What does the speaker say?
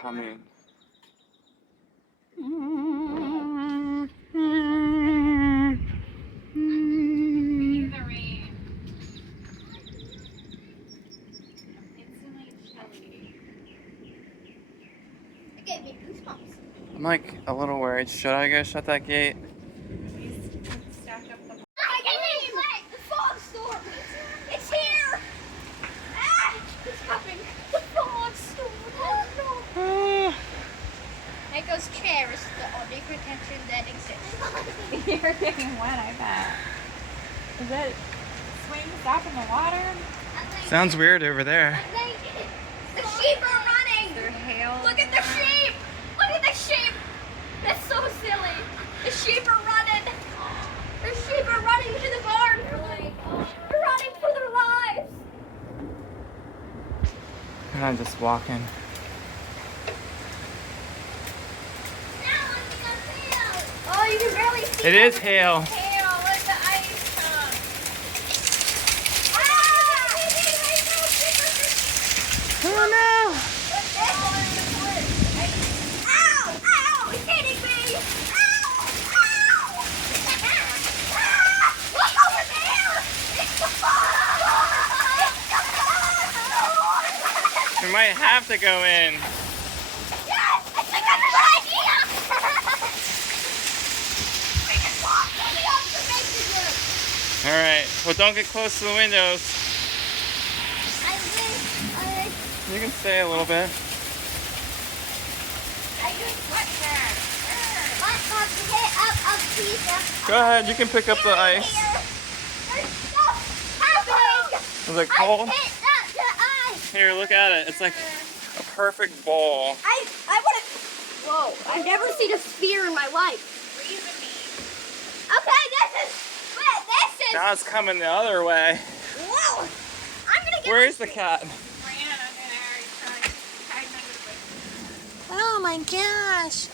coming. I'm like a little worried. Should I go shut that gate? The fog storm! It's here! Ah! It's coming! The fog storm! Oh no! There goes cherish the only protection that exists. You're getting wet, I bet. Is it swing stop in the water? Sounds weird over there. The sheep are running! They're hail. Look at the sheep! Look at the sheep! That's so silly! The sheep are running! The sheep are running to the barn! They're running for their lives! And I'm just walking. Oh, you can barely see It is hail. hail. Let the ice come. Oh no! Ow! Ow! It's hitting me! Ow! Ow! Look over there! It's the fog! It's the fog! We might have to go in. Yes! I think that's a good idea! We can walk through the observation room! Alright, well don't get close to the windows. I wish You can stay a little bit. I just went there. Up, please. Go ahead, you can pick up the ice. There's stuff happening. Is it cold? I hit the ice. Here, look at it. It's like a perfect ball. I want to. Whoa! I've never seen a sphere in my life. Okay, this is. Now it's coming the other way. Whoa! I'm gonna get. Where's the cat? Ran under there. He's trying to hide under the Oh my gosh!